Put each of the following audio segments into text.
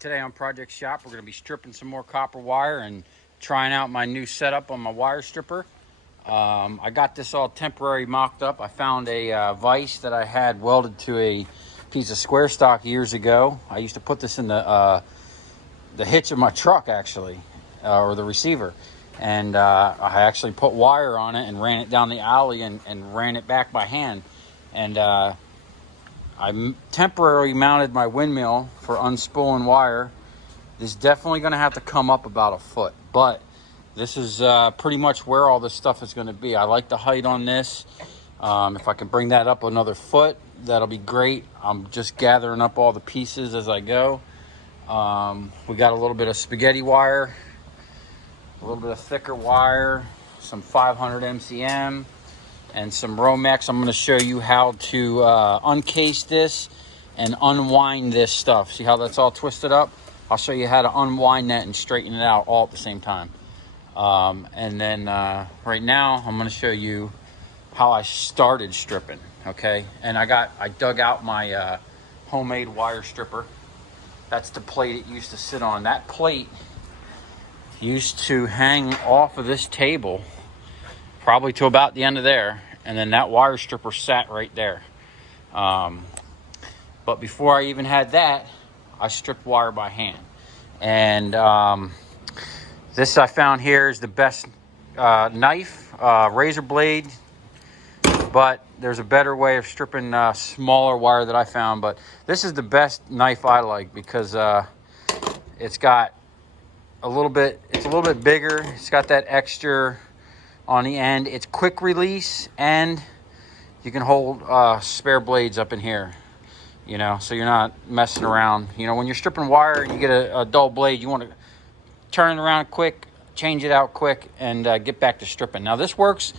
Today on Project Shop, we're going to be stripping some more copper wire and trying out my new setup on my wire stripper. I got this all temporary mocked up. I found a vise that I had welded to a piece of square stock years ago. I used to put this in the hitch of my truck, actually, or the receiver. And I actually put wire on it and ran it down the alley and ran it back by hand. And I temporarily mounted my windmill for unspooling wire. This is definitely going to have to come up about a foot, but this is pretty much where all this stuff is going to be. I like the height on this. If I can bring that up another foot, that'll be great. I'm just gathering up all the pieces as I go. We got a little bit of spaghetti wire, a little bit of thicker wire, some 500 MCM, and some romex. I'm going to show you how to uncase this and unwind this stuff. See how that's all twisted up? I'll show you how to unwind that and straighten it out all at the same time. And then right now I'm going to show you how I started stripping. Okay, and I dug out my homemade wire stripper. That's the plate it used to sit on. That plate used to hang off of this table probably to about the end of there, and then that wire stripper sat right there. But before I even had that, I stripped wire by hand. And this I found here is the best knife, razor blade, but there's a better way of stripping smaller wire that I found. But this is the best knife I like because it's got a little bit bigger. It's got that extra on the end. It's quick release, and you can hold spare blades up in here, you know, so you're not messing around. You know, when you're stripping wire and you get a dull blade, you want to turn it around quick, change it out quick, and get back to stripping. Now this works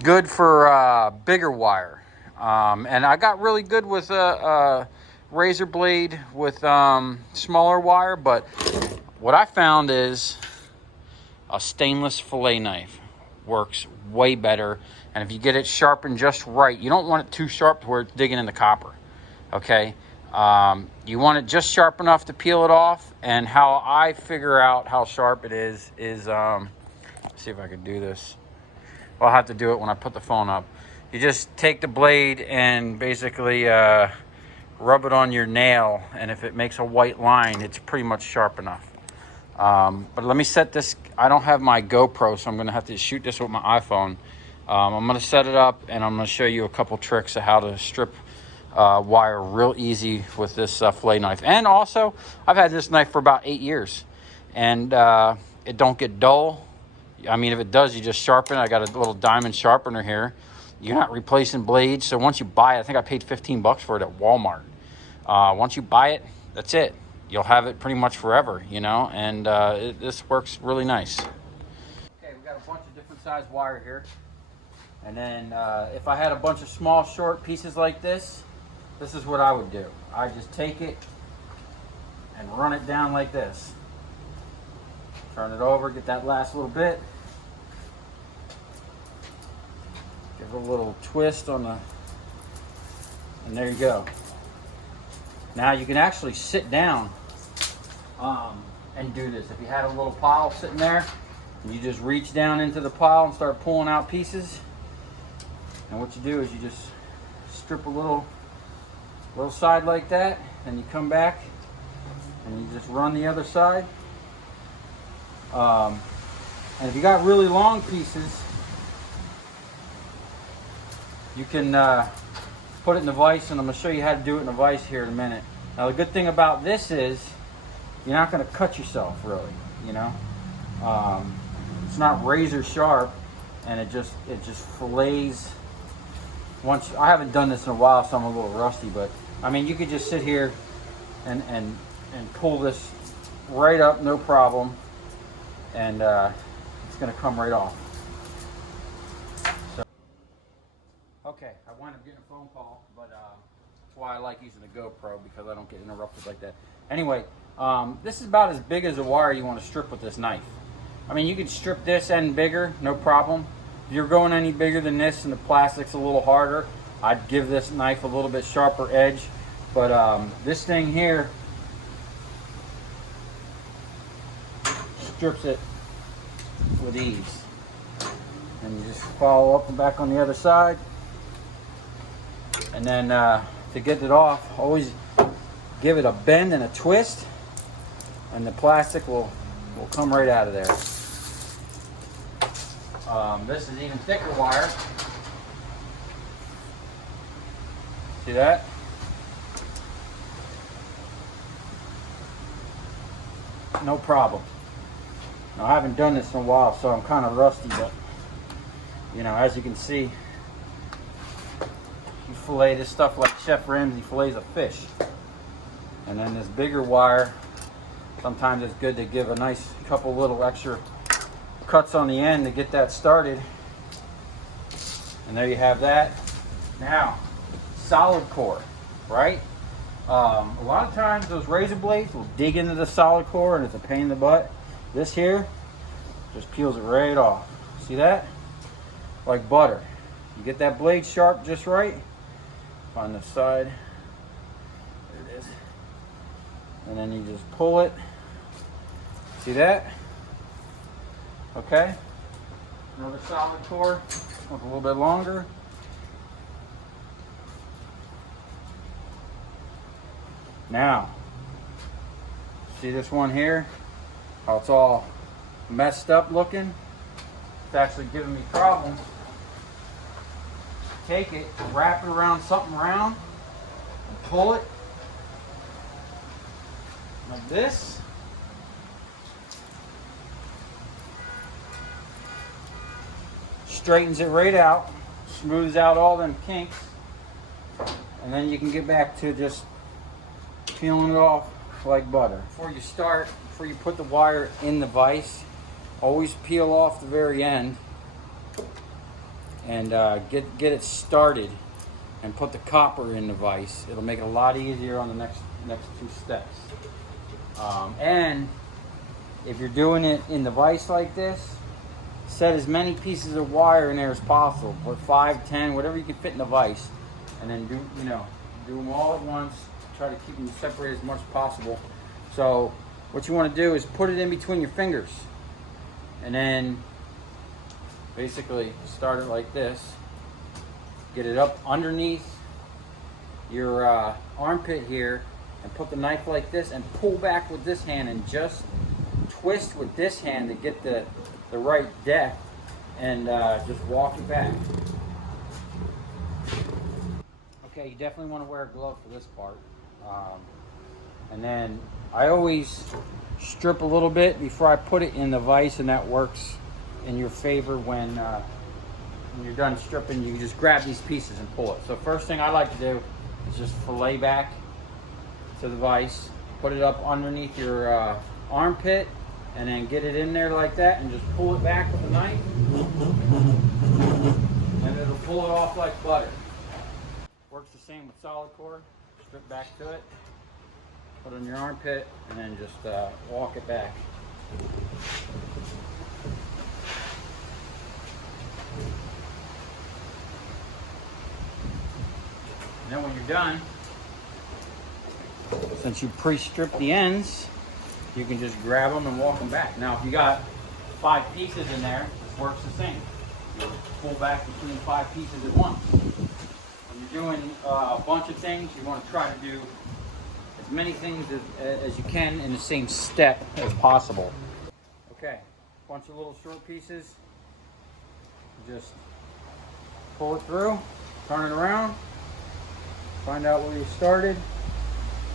good for bigger wire, and I got really good with a razor blade with smaller wire, but what I found is a stainless fillet knife works way better. And if you get it sharpened just right, you don't want it too sharp to where it's digging in the copper. Okay, you want it just sharp enough to peel it off. And how I figure out how sharp it is let's see if I can do this. Well, I'll have to do it when I put the phone up. You just take the blade and basically rub it on your nail, and if it makes a white line, it's pretty much sharp enough. But let me set this. I don't have my GoPro, so I'm going to have to shoot this with my iPhone. I'm going to set it up, and I'm going to show you a couple tricks of how to strip wire real easy with this fillet knife. And also, I've had this knife for about 8 years, and it don't get dull. I mean, if it does, you just sharpen it. I got a little diamond sharpener here. You're not replacing blades, so once you buy it, I think I paid $15 for it at Walmart. Once you buy it, that's it. You'll have it pretty much forever, you know, and this works really nice. Okay, we got a bunch of different size wire here. And then if I had a bunch of small, short pieces like this, this is what I would do. I just take it and run it down like this. Turn it over, get that last little bit. Give it a little twist on the, and there you go. Now you can actually sit down and do this. If you had a little pile sitting there, and you just reach down into the pile and start pulling out pieces. And what you do is you just strip a little side like that, and you come back and you just run the other side. And if you got really long pieces, you can put it in the vise, and I'm going to show you how to do it in a vise here in a minute. Now the good thing about this is you're not going to cut yourself really, you know. It's not razor sharp, and it just fillets. Once I haven't done this in a while, so I'm a little rusty, but I mean you could just sit here and pull this right up, no problem, and it's going to come right off. So, okay, I wound up getting a phone call, but that's why I like using the GoPro, because I don't get interrupted like that. Anyway, this is about as big as a wire you want to strip with this knife. I mean, you can strip this end bigger, no problem. If you're going any bigger than this and the plastic's a little harder, I'd give this knife a little bit sharper edge. But this thing here, strips it with ease. And you just follow up and back on the other side. And then to get it off, always give it a bend and a twist, and the plastic will come right out of there. This is even thicker wire. See that? No problem. Now, I haven't done this in a while, so I'm kind of rusty, but you know, as you can see, you fillet this stuff like Chef Ramsay fillets a fish. And then this bigger wire, sometimes it's good to give a nice couple little extra cuts on the end to get that started. And there you have that. Now, solid core, right? A lot of times those razor blades will dig into the solid core and it's a pain in the butt. This here just peels it right off. See that? Like butter. You get that blade sharp just right. On the side. There it is. And then you just pull it. See that? Okay. Another solid core with a little bit longer. Now, see this one here? How it's all messed up looking? It's actually giving me problems. Take it, wrap it around something round, and pull it like this. Straightens it right out, smooths out all them kinks, and then you can get back to just peeling it off like butter. Before you put the wire in the vise, always peel off the very end and get it started and put the copper in the vise. It'll make it a lot easier on the next two steps. And if you're doing it in the vise like this, set as many pieces of wire in there as possible. Put 5, 10, whatever you can fit in the vise, and then do them all at once. Try to keep them separated as much as possible. So what you want to do is put it in between your fingers, and then basically start it like this. Get it up underneath your armpit here, and put the knife like this, and pull back with this hand, and just twist with this hand to get the right depth, and just walk it back. Okay, you definitely want to wear a glove for this part. And then I always strip a little bit before I put it in the vise, and that works in your favor when you're done stripping. You just grab these pieces and pull it. So first thing I like to do is just fillet back to the vise, put it up underneath your armpit, and then get it in there like that, and just pull it back with a knife, and it'll pull it off like butter. Works the same with solid core. Strip back to it, put it in your armpit, and then just walk it back. And then when you're done, since you pre-stripped the ends, you can just grab them and walk them back. Now, if you got 5 pieces in there, it works the same. You pull back between 5 pieces at once. When you're doing a bunch of things, you want to try to do as many things as you can in the same step as possible. Okay, bunch of little short pieces. Just pull it through, turn it around, find out where you started,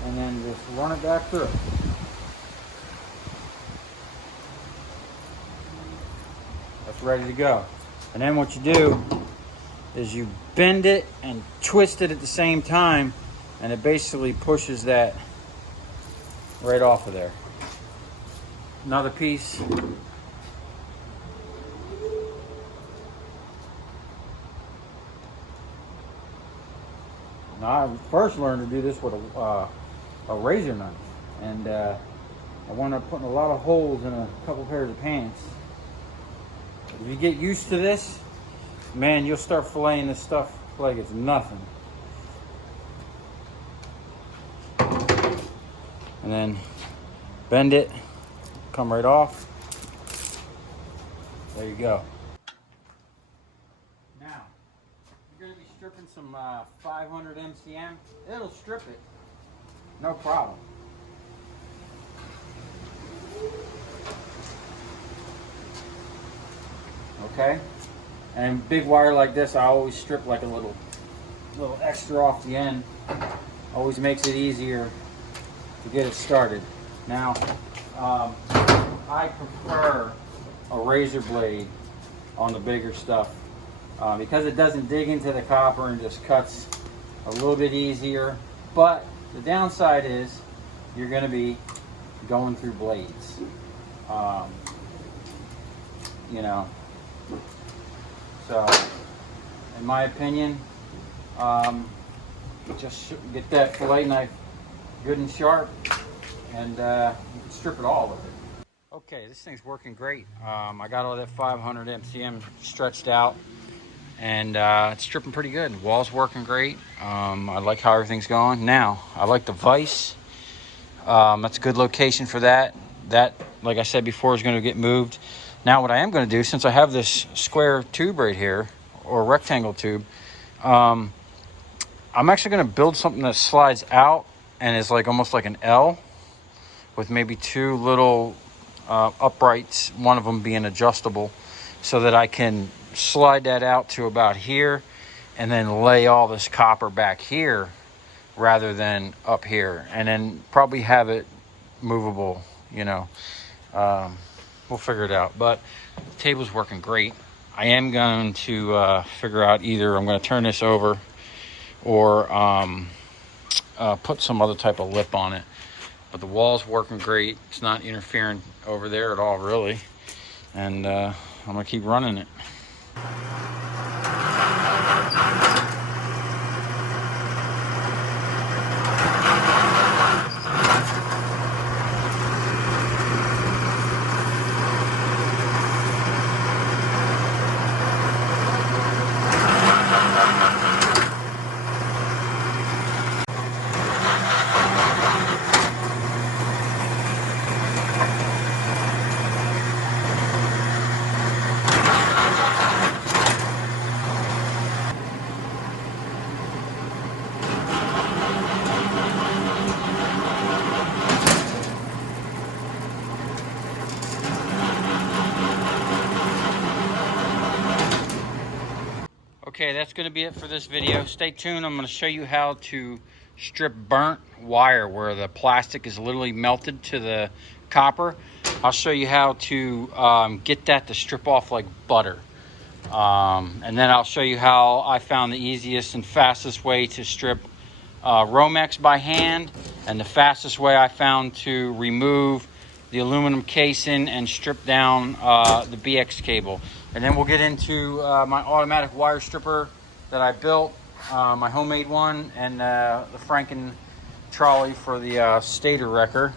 and then just run it back through. That's ready to go. And then what you do is you bend it and twist it at the same time, and it basically pushes that right off of there. Another piece. Now, I first learned to do this with a razor knife, and I wound up putting a lot of holes in a couple pairs of pants. If you get used to this, man, you'll start filleting this stuff like it's nothing. And then bend it, come right off. There you go. Now, you're going to be stripping some 500 MCM. It'll strip it. No problem. Okay? And big wire like this, I always strip like a little extra off the end. Always makes it easier to get it started. Now, I prefer a razor blade on the bigger stuff because it doesn't dig into the copper and just cuts a little bit easier. But the downside is you're going to be going through blades. You know, so in my opinion, just get that fillet knife good and sharp, and you can strip it all of it. Okay, this thing's working great. I got all that 500 MCM stretched out, and it's stripping pretty good. The wall's working great. I like how everything's going. Now, I like the vise. That's a good location for that. That, like I said before, is going to get moved. Now, what I am going to do, since I have this square tube right here, or rectangle tube, I'm actually going to build something that slides out and is like almost like an L with maybe two little uprights, one of them being adjustable, so that I can slide that out to about here and then lay all this copper back here rather than up here, and then probably have it movable, you know. We'll figure it out, but the table's working great. I am going to figure out either I'm going to turn this over or put some other type of lip on it. But the wall's working great. It's not interfering over there at all, really. And I'm going to keep running it. Okay, that's going to be it for this video. Stay tuned. I'm going to show you how to strip burnt wire where the plastic is literally melted to the copper. I'll show you how to get that to strip off like butter. And then I'll show you how I found the easiest and fastest way to strip romex by hand, and the fastest way I found to remove the aluminum casing and strip down the BX cable. And then we'll get into my automatic wire stripper that I built, my homemade one, and the Franken trolley for the stator wrecker.